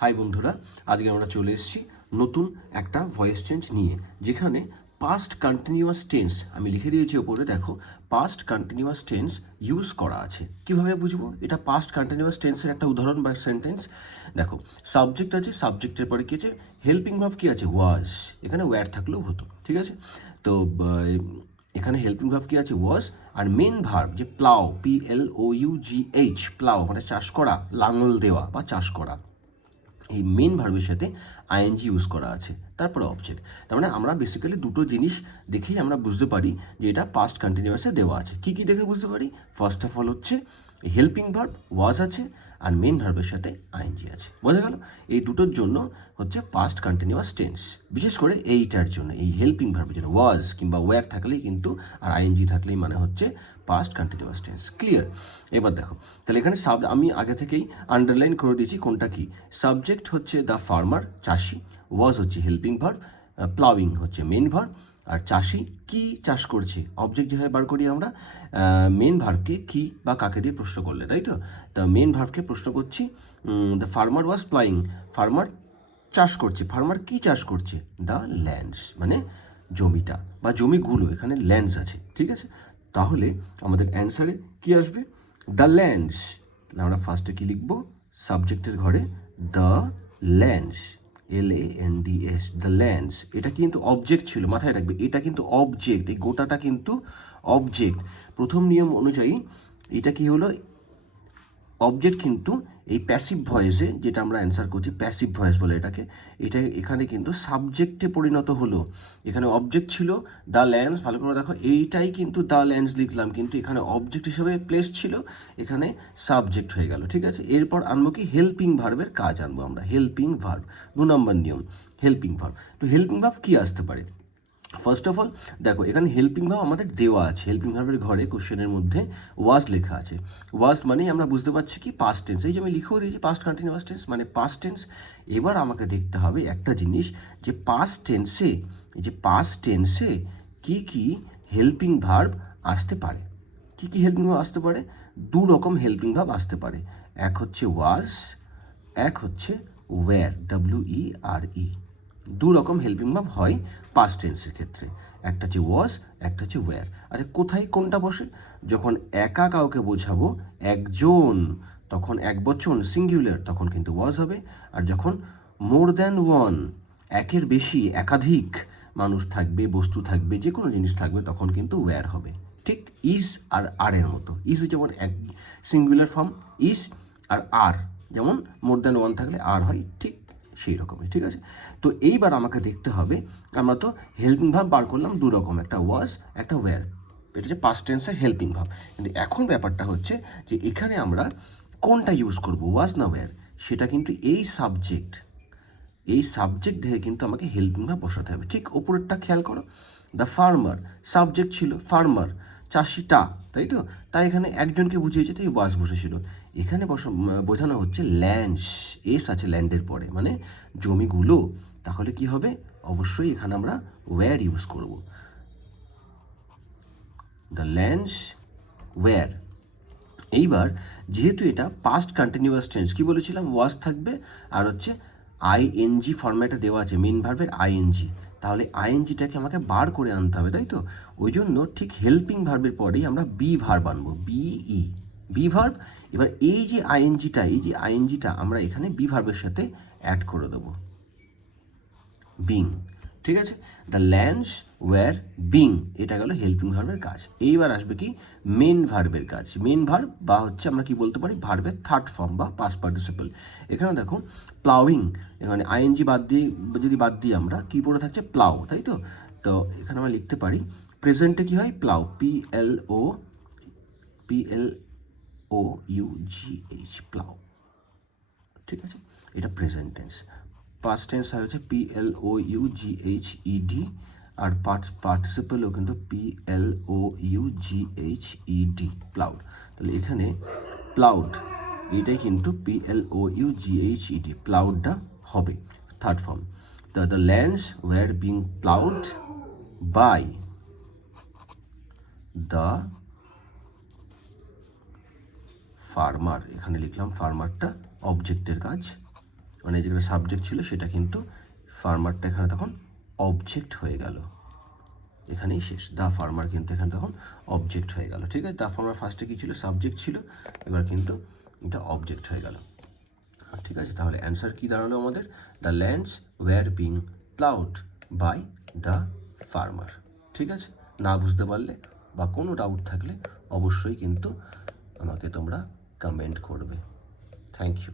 High বন্ধুরা, আজকে আমরা চলে এসেছি নতুন একটা ভয়েস চেঞ্জ নিয়ে, যেখানে পাস্ট কন্টিনিউয়াস টেন্স আমি লিখে দিয়েছি ওপরে। দেখো, পাস্ট কন্টিনিউয়াস টেন্স ইউজ করা আছে। কিভাবে বুঝবো এটা পাস্ট কন্টিনিউয়াস টেন্সের একটা উদাহরণ বা সেন্টেন্স? দেখো, সাবজেক্ট আছে, সাবজেক্টের পরে কি আছে? হেল্পিং ভার্ব কি আছে? ওয়াজ। এখানে ওয়্যার থাকলেও হতো, ঠিক আছে? তো এখানে হেল্পিং ভার্ব কি আছে? ওয়াজ। আর মেন ভার্ব যে প্লাউ, PLOUGH, প্লাউ মানে চাষ করা, লাঙল দেওয়া বা চাষ করা, এই মেন ভার্বের সাথে আইএনজি ইউজ করা আছে, তারপরে অবজেক্ট। তার মানে আমরা বেসিক্যালি দুটো জিনিস দেখেই আমরা বুঝতে পারি যে এটা পাস্ট কন্টিনিউয়াসে দেওয়া আছে। কি কি দেখে বুঝতে পারি? ফার্স্ট অফ অল হচ্ছে হেল্পিং ভার্ব ওয়াজ আছে, আর মেন ভার্বের সাথে আইএনজি আছে। বোঝা গেল? এই দুটোর জন্য হচ্ছে পাস্ট কন্টিনিউয়াস টেন্স। বিশেষ করে এইটার জন্য, এই হেল্পিং ভার্বের জন্য ওয়াজ কিংবা ওয়্যার থাকলেই কিন্তু, আর আইএনজি থাকলেই মানে হচ্ছে পাস্ট কন্টিনিউয়াস টেন্স। ক্লিয়ার? এবার দেখো, তাহলে এখানে আমি আগে থেকেই আন্ডারলাইন করে দিয়েছি কোনটা কি। সাবজেক্ট হচ্ছে দ্য ফার্মার, চাষি। ওয়াজ হচ্ছে হেল্পিং ভার্ব, প্লাউইং হচ্ছে মেন ভার্ব। আর চাষি কি চাষ করছে, অবজেক্ট যেভাবে বার করি আমরা, মেন ভার্বকে কি বা কাকে দিয়ে প্রশ্ন করলে, তাই তো? তা মেন ভার্বকে প্রশ্ন করছি, the farmer was playing, farmer চাষ করছে। ফার্মার কি চাষ করছে? দ্য ল্যান্ডস, মানে জমিটা বা জমিগুলো, এখানে ল্যান্ডস আছে, ঠিক আছে? তাহলে আমাদের অ্যান্সারে কি আসবে? The lands. তাহলে আমরা ফার্স্টে কি লিখবো? সাবজেক্টের ঘরে the lands, LANDS, the lands. এটা কিন্তু অবজেক্ট ছিল, মাথায় রাখবে, এটা কিন্তু অবজেক্ট, এই গোটাটা কিন্তু অবজেক্ট। প্রথম নিয়ম অনুযায়ী এটা কি হলো? অবজেক্ট কিন্তু এই প্যাসিভ ভয়েসে, যেটা আমরা অ্যান্সার করছি, প্যাসিভ ভয়েস বলে এটাকে, এটা এখানে কিন্তু সাবজেক্টে পরিণত হলো। এখানে অবজেক্ট ছিল দ্য ল্যান্ডস, ভালো করে দেখো, এইটাই কিন্তু দ্য ল্যান্ডস লিখলাম, কিন্তু এখানে অবজেক্ট হিসেবে প্লেস ছিল, এখানে সাবজেক্ট হয়ে গেল, ঠিক আছে? এরপর আনবো কি? হেল্পিং ভার্বের কাজ আনবো আমরা, হেল্পিং ভার্ব। 2 নম্বর নিয়ম, হেল্পিং ভার্ব। তো হেল্পিং ভার্ব কি আসতে পারে? ফার্স্ট অফ অল দেখো, এখানে হেল্পিং ভার্ব আমাদের দেওয়া আছে, হেল্পিং ভার্বের ঘরে কোশ্চেনের মধ্যে ওয়াজ লেখা আছে। ওয়াজ মানেই আমরা বুঝতে পারছি কি? Past tense. এই যে আমি লিখেও দিয়েছি পাস্ট কন্টিনিউয়াস টেন্স মানে পাস্ট টেন্স। এবার আমাকে দেখতে হবে একটা জিনিস, যে পাস্ট টেন্সে, এই যে পাস্ট টেন্সে কি কি হেল্পিং ভার্ব আসতে পারে। কি কি হেল্পিং ভার্ব আসতে পারে? 2 রকম হেল্পিং ভার্ব আসতে পারে। এক হচ্ছে ওয়াজ, এক হচ্ছে ওয়্যার, WERE। 2 রকম হেল্পিং ভার্ব হয় পাস্ট টেন্সের ক্ষেত্রে, একটা হচ্ছে ওয়াজ, একটা হচ্ছে ওয়্যার। আচ্ছা, কোথায় কোনটা বসে? যখন একা কাউকে বোঝাবো, একজন, তখন একবচন সিঙ্গুলার, তখন কিন্তু ওয়াজ হবে। আর যখন মোর দ্যান ওয়ান, একের বেশি, একাধিক মানুষ থাকবে, বস্তু থাকবে, যে কোনো জিনিস থাকবে, তখন কিন্তু ওয়্যার হবে। ঠিক ইজ আর আর এর মতো। ইজ যেমন এক সিঙ্গুলার ফর্ম ইজ, আর আর যেমন মোর দ্যান ওয়ান থাকলে আর হয়, ঠিক সেই রকমই, ঠিক আছে? তো এইবার আমাকে দেখতে হবে, আমরা তো হেল্পিং ভার্ব বার করলাম 2 রকম, একটা ওয়াজ, একটা ওয়্যার। এটা হচ্ছে পাস্ট টেন্সের হেল্পিং ভার্ব। কিন্তু এখন ব্যাপারটা হচ্ছে যে এখানে আমরা কোনটা ইউজ করব, ওয়াজ না ওয়্যার? সেটা কিন্তু এই সাবজেক্ট, এই সাবজেক্ট ধরে কিন্তু আমাকে হেল্পিং ভার্ব বসাতে হবে। ঠিক ওপরেরটা খেয়াল করো, দ্য ফার্মার, সাবজেক্ট ছিল ফার্মার, চাষিটা, তাই তো? তাই এখানে একজনকে বুঝিয়েছে, তাই ওয়াজ বসেছিল। এখানে বোঝানো হচ্ছে ল্যান্ডস, এস আছে ল্যান্ডের পরে, মানে জমিগুলো। তাহলে কি হবে? অবশ্যই এখানে আমরা ওয়্যার ইউজ করব, দ্য ল্যান্ডস ওয়্যার। এইবার যেহেতু এটা পাস্ট কন্টিনিউয়াস টেন্স, কি বলেছিলাম? ওয়াজ থাকবে, আর হচ্ছে আইএনজি ফরম্যাটে দেওয়া আছে মেন ভার্বের আইএনজি। তাহলে আইএনজিটাকে আমাকে বার করে আনতে হবে, তাই তো? ওই জন্য ঠিক হেল্পিং ভার্বের পরেই আমরা বি ভার্ব আনবো, BE, বি ভার্ব। এবার এই যে আইএনজিটা, এই যে আইএনজিটা আমরা এখানে বি ভার্বের সাথে অ্যাড করে দেবো, বিং, ঠিক আছে? দ্য ল্যান্ডস ওয়্যার বিং, এটা গেল হেল্পিং ভার্বের কাজ। এইবার আসবে কি? মেন ভার্বের কাজ। মেন ভার্ব বা হচ্ছে আমরা কি বলতে পারি, ভার্বের থার্ড ফর্ম বা পাস্ট পার্টিসিপল। এখানে দেখো প্লাউইং, এখানে আইএনজি বাদ দিয়ে, যদি বাদ দিই আমরা, কি পড়ে থাকছে? প্লাউ, তাই তো? তো এখানে আমরা লিখতে পারি প্রেজেন্টে কি হয়? প্লাউ, PLOUGH, প্লাউ, ঠিক আছে? এটা প্রেজেন্ট টেন্স। পাস্ট টেন্স হচ্ছে PLOUGHED, আর পার্টিসিপেলও কিন্তু PLOUGHED, প্লাউড। তাহলে এখানে প্লাউড, এটাই কিন্তু PLOUGHED, প্লাউডটা হবে third form. The lands were being ploughed by the farmer. এখানে লিখলাম ফার্মারটা অবজেক্টের কাজ, মানে যেটা সাবজেক্ট ছিল সেটা কিন্তু ফার্মারটা এখানে তখন অবজেক্ট হয়ে গেল, এখানেই শেষ। দ্য ফার্মার কিন্তু এখানে তখন অবজেক্ট হয়ে গেল, ঠিক আছে। দ্য ফার্মার ফার্স্টে কী ছিল, সাবজেক্ট ছিল, এবার কিন্তু এটা অবজেক্ট হয়ে গেল, ঠিক আছে। তাহলে অ্যান্সার কী দাঁড়ালো আমাদের, the lands were being ploughed by the farmer, ঠিক আছে। না বুঝতে পারলে বা কোনো ডাউট থাকলে অবশ্যই কিন্তু আমাকে তোমরা কমেন্ট করবে। Thank you.